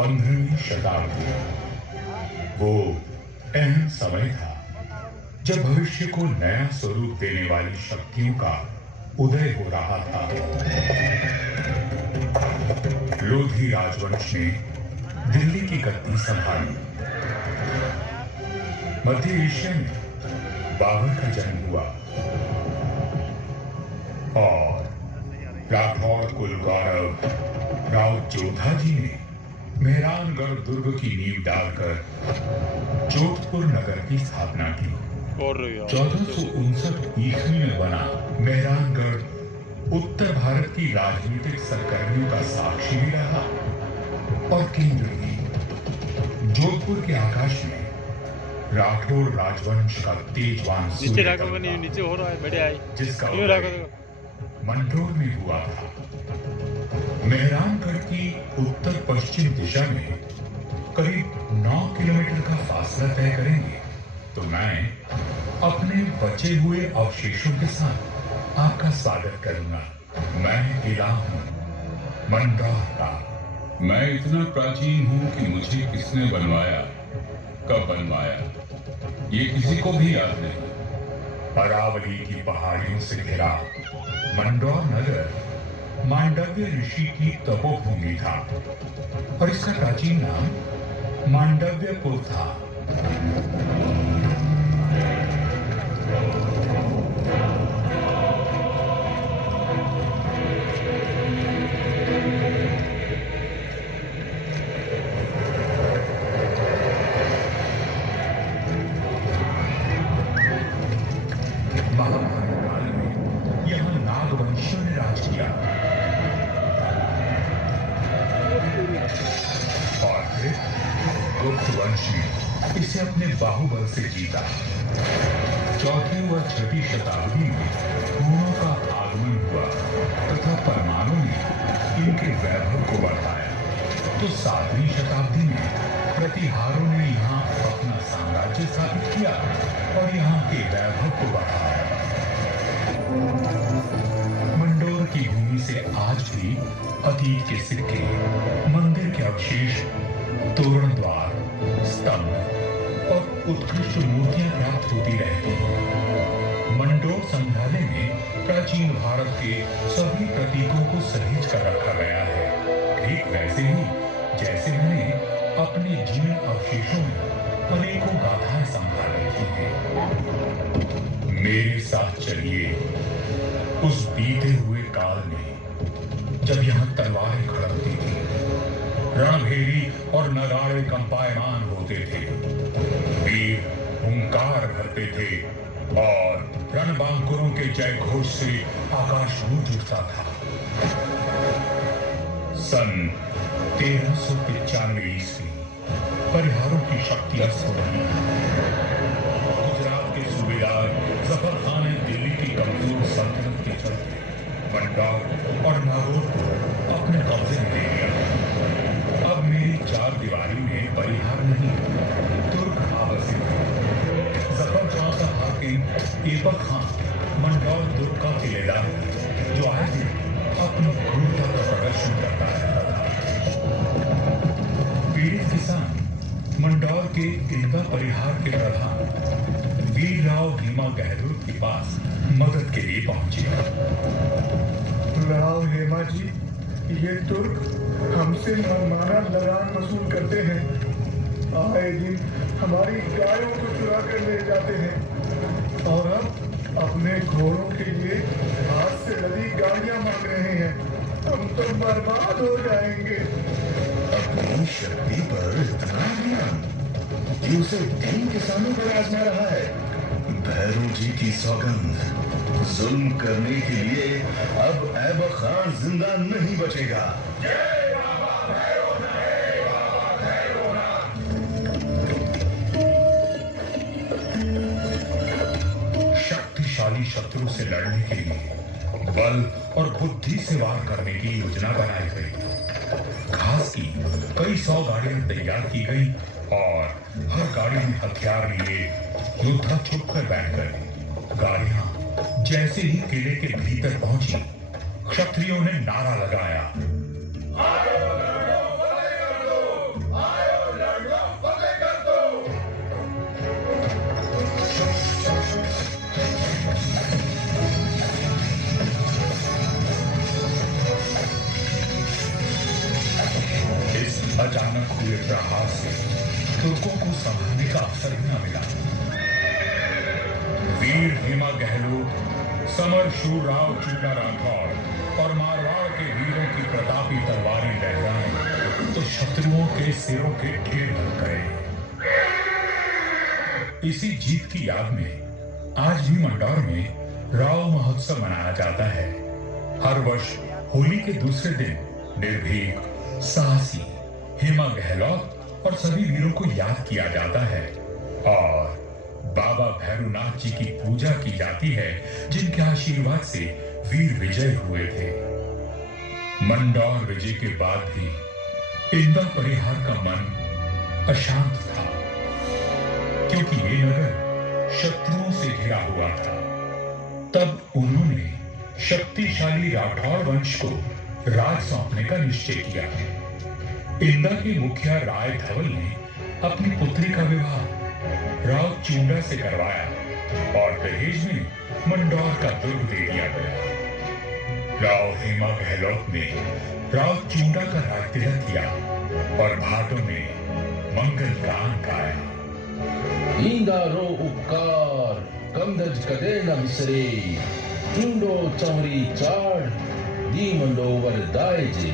15वीं शताब्दी वो अहम समय था जब भविष्य को नया स्वरूप देने वाली शक्तियों का उदय हो रहा था। लोधी राजवंश ने दिल्ली की गद्दी संभाली। मध्य एशिया में बाबर का जन्म हुआ और राठौड़ कुल गौरव राउत जोधा जी ने मेहरानगढ़ दुर्ग की नींव डालकर जोधपुर नगर की स्थापना की। 1459 ईस्वी में बना मेहरानगढ़ उत्तर भारत की राजनीतिक सरगर्मियों का साक्षी भी रहा और केंद्र भी। जोधपुर के आकाश में राठौड़ राजवंश का तेजवान नीचे हो रहा है बढ़िया है जिसका मंडोर में हुआ था। मेहरानगढ़ की उत्तर पश्चिम दिशा में करीब 9 किलोमीटर का फासला तय करेंगे तो मैं अपने बचे हुए अवशेषों के साथ आपका स्वागत करूंगा। मैं किला हूं मंडोर का। मैं इतना प्राचीन हूं कि मुझे किसने बनवाया, कब बनवाया, ये किसी को भी याद नहीं। अरावली की पहाड़ियों से घिरा मंडोर नगर मांडव्य ऋषि की तपोभूमि था और इसका प्राचीन नाम मांडव्यपुर था। महाभारत काल में यहाँ नागवंशियों ने राज किया और फिर गुप्त वंश ने इसे अपने बाहुबल से जीता। चौथी व छठी शताब्दी में हुनों का आगमन हुआ तथा परमाणु ने इनके वैभव को बढ़ाया तो 7वीं शताब्दी में प्रतिहारों ने यहाँ अपना साम्राज्य स्थापित किया और यहाँ के वैभव को बढ़ाया। मंडोर की भूमि से आज भी अतीत के सिक्के, मंदिर के अवशेष, तोरण द्वार, स्तंभ और उत्कृष्ट मूर्तियां प्राप्त होती रहती हैं। मंडोर संग्रहालय में प्राचीन भारत के सभी प्रतीकों को सहेज कर रखा गया है, ठीक वैसे ही जैसे मैंने अपने जीवन अवशेषों में अनेकों गाथाएं संभाल रखी हैं। मेरे साथ चलिए उस बीते हुए काल में जब यहाँ तलवारें खड़कती थी, रणभेरी और नगाड़े कंपायमान होते थे, वीर हुंकार भरते थे और रणबांकुरों के जय घोष से आकाश गूंज उठता था। सन 1395 ईस्वी परिहारों की शक्ति अस्त हो रही। गुजरात के सूबेदार जफर खान ने दिल्ली की कमजोर सल्तनत के चलते मंडोर और नागौर को अपने कब्जे में ले लिया। अब मेरी चार दीवारी में परिहार नहीं, तुर्क आवासित है। जफर खान का हाकिम ऐबक खान मंडोर दुर्ग का किलेदार है जो आए दिन अपनी क्रूरता का प्रदर्शन करता रहता था। पीड़ित किसान मंडोर के इनका परिहार के प्रधान वीर राव हेमा गहलोत के पास मदद के लिए पहुंचे। राव हेमा जी, ये तुर्क हमसे मनमाना लगान वसूल करते हैं। आए दिन हमारी गायों को चुरा कर ले जाते हैं और अब अपने घोड़ों के लिए हाथ से लदी गाड़ियां मांग रहे हैं। हम तो बर्बाद हो जाएंगे। अपनी शक्ति पर इतना ध्यान कि उसे 3 किसानों पर आजमा रहा है। भैरू जी की सौगंध, जुल्म करने के लिए अब ऐबक खान जिंदा नहीं बचेगा। शक्तिशाली शत्रु से लड़ने के लिए बल और बुद्धि से वार करने की योजना बनाई गई। घास की कई 100 गाड़ियां तैयार की गई और हर गाड़ी में हथियार लिए योद्धा छुप कर बैठ गए। गाड़ियां जैसे ही किले के भीतर पहुंची, क्षत्रियों ने नारा लगाया, अचानक हुए प्रहार से तुर्कों को संभलने का अवसर ही न मिला। वीर हेमा गहलोत, समर शूर राव चूड़ा राठौर और मारवाड़ के वीरों की प्रतापी तलवारें लहराएं तो शत्रुओं के सिरों के ढेर लग गए। इसी जीत की याद में आज भी मंडौर में राव महोत्सव मनाया जाता है। हर वर्ष होली के दूसरे दिन निर्भीक, साहसी हेमा गहलोत और सभी वीरों को याद किया जाता है और बाबा भैरवनाथ जी की पूजा की जाती है, जिनके आशीर्वाद से वीर विजय हुए थे। मंडौर विजय के बाद भी इंदा परिहार का मन अशांत था, क्योंकि ये नगर शत्रुओं से घिरा हुआ था। तब उन्होंने शक्तिशाली राठौर वंश को राज सौंपने का निश्चय किया। इंदा के मुखिया राय धवल ने अपनी पुत्री का विवाह राव चूंडा से करवाया और दहेज में मंडौर का दुर्ग दे दिया गया। राव हेमा गहलोत ने राव चूंडा का राज तिलक किया और भाटों में मंगल गान गाया। इंदारो उपकार कंदज कदे न विसरे, चूंडो चमरी चाड़ दी मंडोवर दायजे।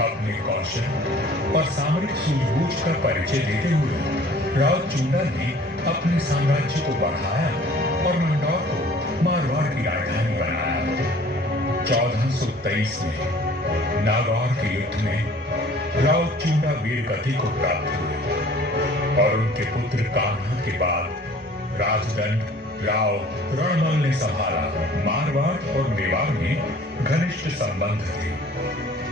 अपने कौशल और सामरिक सूझबूझ का परिचय देते हुए राव चूंडा ने अपने साम्राज्य को बढ़ाया और मंडौर को मारवाड़ की राजधानी बनाया। 1423 में नागौर के युद्ध में राव चूंडा वीर गति को प्राप्त हुए और उनके पुत्र कान्हा के बाद राजदंड राव रणमल ने संभाला। मारवाड़ और मेवाड़ में घनिष्ठ संबंध थे,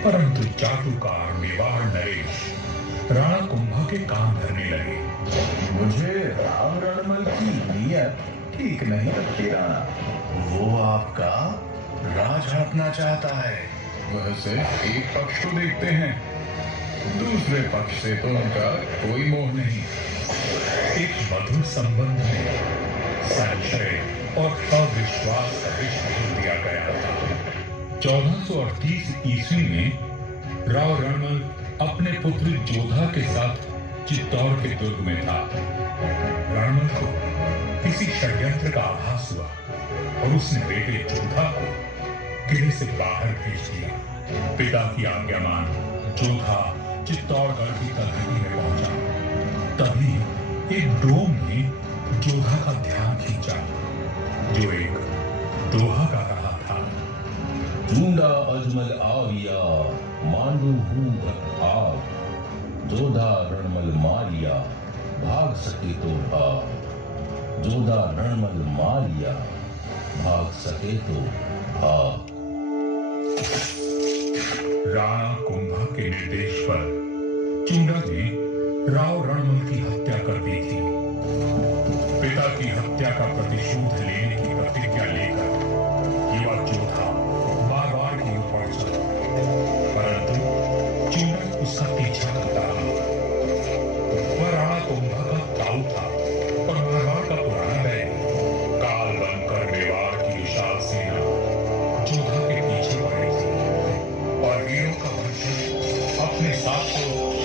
परंतु चाटुकार मेवाड़ नरेश राणा कुंभा के काम करने लगे। मुझे राव रणमल की नीयत ठीक नहीं लगती राणा। वो आपका राज हड़पना चाहता है। वह सिर्फ एक पक्ष को देखते हैं, दूसरे पक्ष से तो उनका कोई मोह नहीं। एक मधुर संबंध में संशय और अविश्वास का विष घोल दिया गया था। 1438 ईस्वी में राव रणमल अपने पुत्र जोधा के साथ चित्तौड़ के दुर्ग में था। रणमल को किसी षड्यंत्र का आभास हुआ और उसने बेटे जोधा को किले से बाहर भेज दिया। पिता की आज्ञा मान जोधा चित्तौड़गढ़ की तलहटी में पहुंचा। तभी एक डोम ने जोधा का ध्यान खींचा, जो एक दोहा गा रहा था। चूंडा अजमल आविया मांडू हूँ आग, जोधा रणमल मारिया भाग सके तो भाग, जोधा रणमल मारिया भाग सके तो भाग। राणा कुंभा के निर्देश पर चूंडा ने राव रणमल की हत्या कर दी थी। पिता की हत्या का प्रतिशोध लेने की प्रतिज्ञा लेकर युवा जोधा मारवाड़ की ओर बढ़ चला, परंतु चूंडा उसका पीछा करता रहा। वह राणा कुंभा का ताऊ था और मारवाड़ का पुराना बैरी। काल बनकर मेवाड़ की विशाल सेना जोधा के पीछे पड़ी थी और वीरों का वंश अपने साथ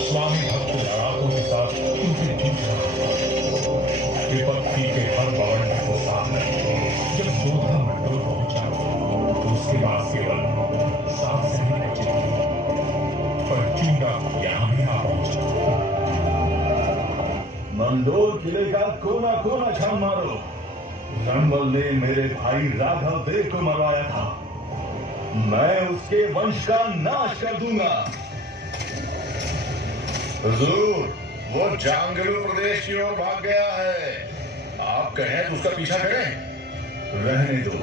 स्वामी भक्त लड़ाकों के साथ उनसे जूझ रहा था। विपत्ति के हर बावड़ को साथ रखे जब जोधा मंडोर पहुंचा तो उसके पास केवल 7 सैनिक बचे थे, पर चूंडा यहां भी आ पहुंचा। मंडोर किले का कोना कोना छान मारो। रणमल ने मेरे भाई राघव देव को मरवाया था, मैं उसके वंश का नाश कर दूंगा। हुजूर, वो जांगलू प्रदेश की ओर भाग गया है। आप कहें तो उसका पीछा करें। रहने दो,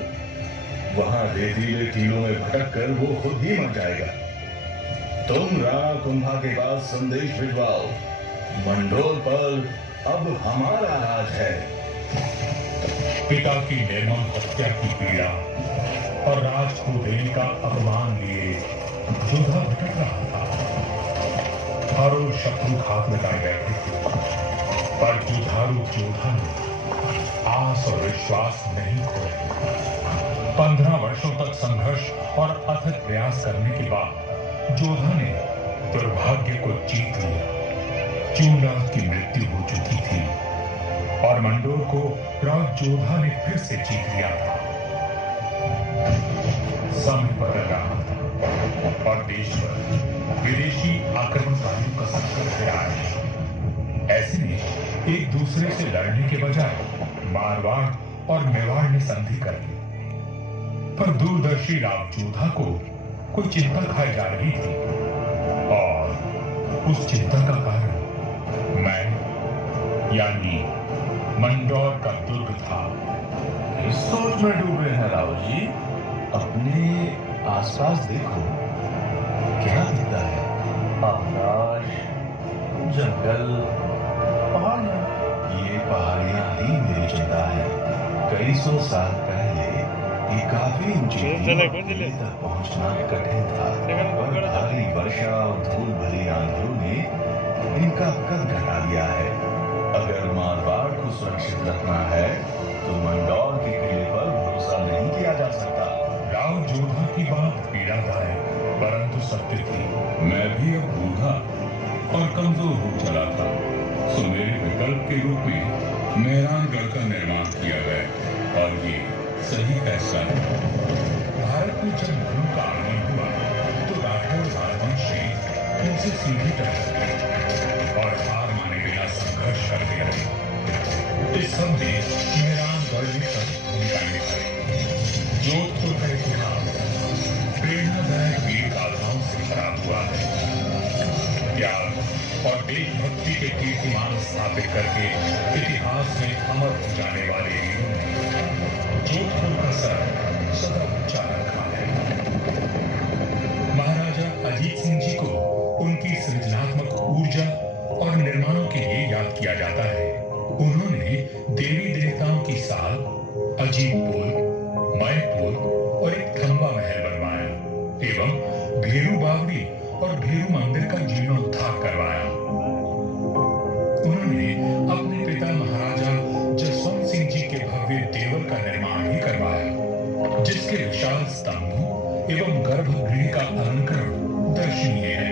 वहां रेतीले टीलों में भटक कर वो खुद ही मर जाएगा। तुम राणा कुंभा के पास संदेश भिजवाओ, मंडोर पर अब हमारा राज है। पिता की निर्मम हत्या की पीड़ा और राज को देने का अपमान लिए जोधा भटक रहा था। हजारों शत्रु घात लगाए गए थे, पर जुझारू जोधा ने आस और विश्वास नहीं खोया। 15 वर्षों तक संघर्ष और अथक प्रयास करने के बाद जोधा ने दुर्भाग्य को जीत लिया। चूंडा की मृत्यु हो चुकी थी और मंडोर को राजजोधा ने फिर से जीत लिया था। समय बदल रहा था और देश पर विदेशी आक्रमणकारियों का संकट है आया। ऐसे में एक दूसरे से लड़ने के बजाय मारवाड़ और मेवाड़ ने संधि कर ली। पर दूरदर्शी राजजोधा को कोई चिंता खाई जा रही थी और उस चिंता का कारण मैं यानी मंडोर का दुर्ग था। इस सोच में डूबे हैं राव जी। अपने आसपास देखो, क्या दिखता है? आकाश, जंगल, पहाड़ियां। ये पहाड़ियां ही मेरी चिंता है। कई सौ साल पहले ये काफी ऊंची तक पहुंचना कठिन था और भारी वर्षा और धूल भरी आंधियों ने इनका कद घटा दिया है। अगर मारवाड़ को सुरक्षित रखना है तो मंडौर के किले पर भरोसा नहीं किया जा सकता। राजजोधा की बात पीड़ादायक परंतु सत्य थी। मैं भी अब बूढ़ा और कमजोर हो चला था, सो मेरे विकल्प के रूप में मेहरानगढ़ का निर्माण किया गया और ये सही फैसला है। भारत में जब मनु का आगमन हुआ तो राठौर राजवंश ने उनसे सीधी टक्कर दी और हार माने बिना संघर्ष करते रहे। इस सब में मेहरानगढ़ ने भूमिका निभाई। जोधपुर का इतिहास प्रेरणादायक वीर गाथाओं से भरा हुआ है। त्याग और देशभक्ति के कीर्तिमान स्थापित करके इतिहास में अमर हो जाने वाले वीरों ने जोधपुर का सर सदा ऊंचा रखा है। महाराजा अजीत सिंह जी को उनकी सृजनात्मक ऊर्जा और निर्माणों के लिए याद किया जाता है। उन्होंने देवी देवताओं की साल, अजीत पुल, मय पुल और एक खंबा महल बनवाया एवं भेरू बावड़ी और भेरू मंदिर का जीर्णोद्धार करवाया। उन्होंने अपने पिता महाराजा जसवंत सिंह जी के भव्य देवल का निर्माण भी करवाया, जिसके विशाल स्तंभ एवं गर्भगृह का अलंकरण दर्शनीय है।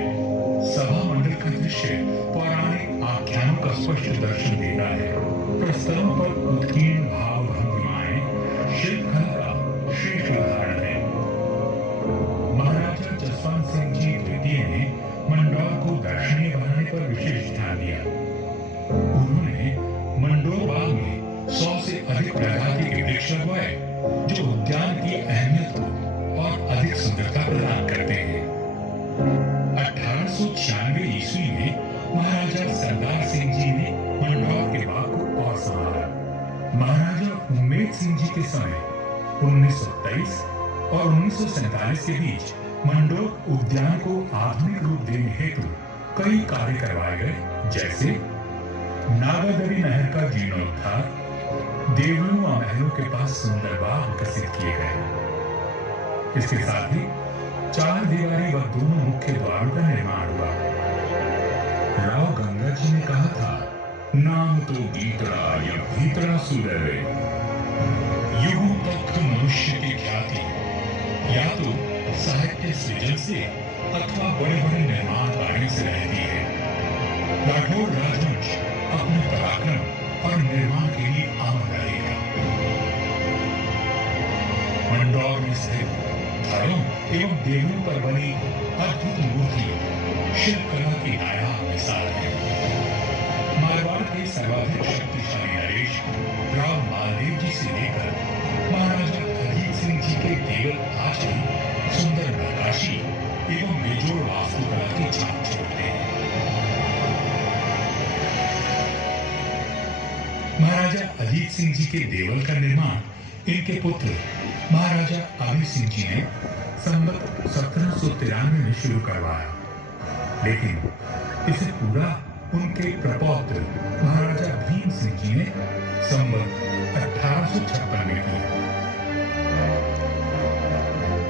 सभा मंडल का दृश्य पौराणिक आख्यानों का स्पष्ट दर्शन देता है। प्रस्तरों पर उत्कीर्ण भाव भंगिमाएं शिल्पकला का श्रेष्ठ उदाहरण है। महाराजा जसवंत सिंह जी द्वितीय ने मंडौर को दर्शनीय बनाने पर विशेष ध्यान दिया। उन्होंने मंडोर बाग में 100 से अधिक प्रजाति के वृक्ष लगवाए जो उद्यान की अहमियत को और अधिक सुंदरता प्रदान करते हैं। 1896 ईस्वी में महाराजा सरदार सिंह जी ने मंडौर के बाग को और संभाला। महाराजा उम्मेद सिंह जी के समय 1923 और 1947 के बीच मंडोर उद्यान को आधुनिक रूप देने हेतु कई कार्य करवाए गए, जैसे नागादरी नहर का जीर्णोद्धार, देवलों व महलों के पास सुंदर बाग विकसित किए गए। इसके साथ ही 4 दीवारी व दोनों मुख्य द्वारों का निर्माण हुआ। राव गंगा जी ने कहा था, नाम तो गीतड़ा या भीतरा सुरवे। युगों तक मनुष्य की ख्याति या तो साहित्य सृजन से अथवा बड़े बड़े निर्माण कार्यों से रहती है। राठौर राजवंश अपने पराक्रम और निर्माण के लिए अमर रहेगा। मंडौर में स्थित धर्म एवं देवों पर बनी अद्भुत मूर्तियां शिल्पकला की नायाब मिसाल है। मारवाड़ के सर्वाधिक शक्तिशाली नरेश राव मालदेव जी से लेकर महाराजा अजीत सिंह जी के देवल आज भी सुंदर नक्काशी एवं बेजोड़ वास्तुकला की छाप छोड़ते हैं। महाराजा अजीत सिंह जी के देवल का निर्माण इनके पुत्र महाराजा अभय सिंह जी ने संवत 1793 में शुरू करवाया, लेकिन इसे पूरा उनके प्रपौत्र महाराजा भीम सिंह जी ने संवत 1856 में किया।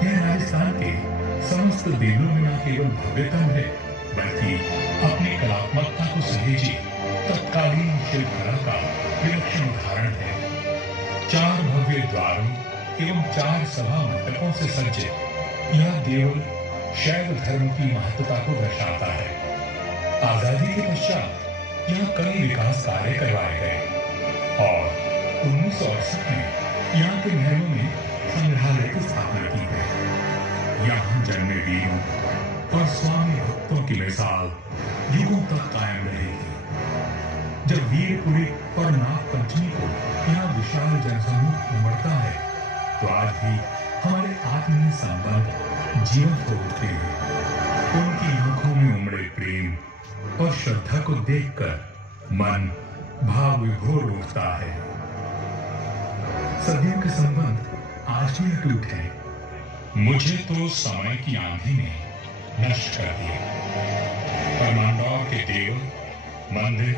यह राजस्थान के समस्त देवलों में न केवल भव्यतम है, बल्कि अपनी कलात्मकता को सहेजे तत्कालीन शिल्पकला का विलक्षण उदाहरण है। 4 भव्य द्वारों एवं 4 सभा मंडपों से सज्जित यह देवल शैव धर्म की महत्वता को दर्शाता है। आजादी के पश्चात यहाँ कई विकास कार्य करवाए गए और 1968 में यहाँ के महलों में संग्रहालय की स्थापना की गई। यहाँ जन्मे वीरों और स्वामी भक्तों की मिसाल युगों तक कायम रहेगी। जब वीरपुरी और नाग पंचमी को यहाँ विशाल जनसमूह उमड़ता है तो आज भी हमारे आत्मीय संबंध जीवंत हो उठते हैं। उनकी आंखों में उमड़े प्रेम और श्रद्धा को देखकर मन भाव विभोर उठता है। सदियों के संबंध आज भी अटूट हैं। मुझे तो समय की आंधी ने नष्ट कर दिया, पर मंदौर के देवल, मंदिर,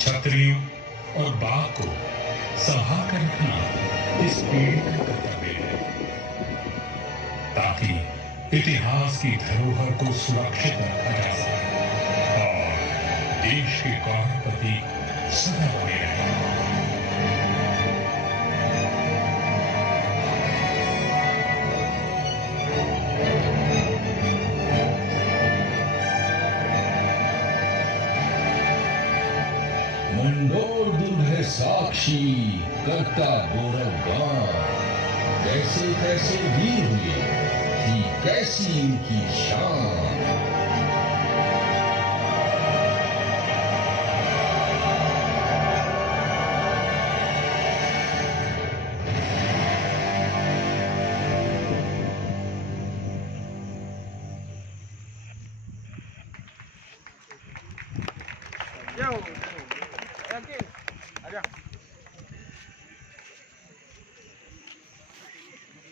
छतरियों और बाग को संभाल कर रखना इस पीढ़ी का कर्तव्य है, ताकि इतिहास की धरोहर को सुरक्षित रखा जा सके और देश के गौरव प्रतीक सदा बने रहे। मंडोर दुर्ग है साक्षी करता गौरव गान, कैसे कैसे वीर हुए थी कैसी इनकी शान। Yo, aquí, allá.